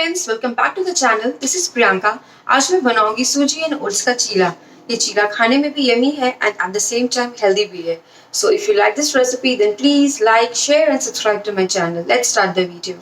Friends, welcome back to the channel. This is Priyanka. आज मैं बनाऊंगी सूजी एंड ओट्स का चीला। ये चीला खाने में भी यमी है and at the same time healthy भी है। So if you like this recipe then please like, share and subscribe to my channel. Let's start the video.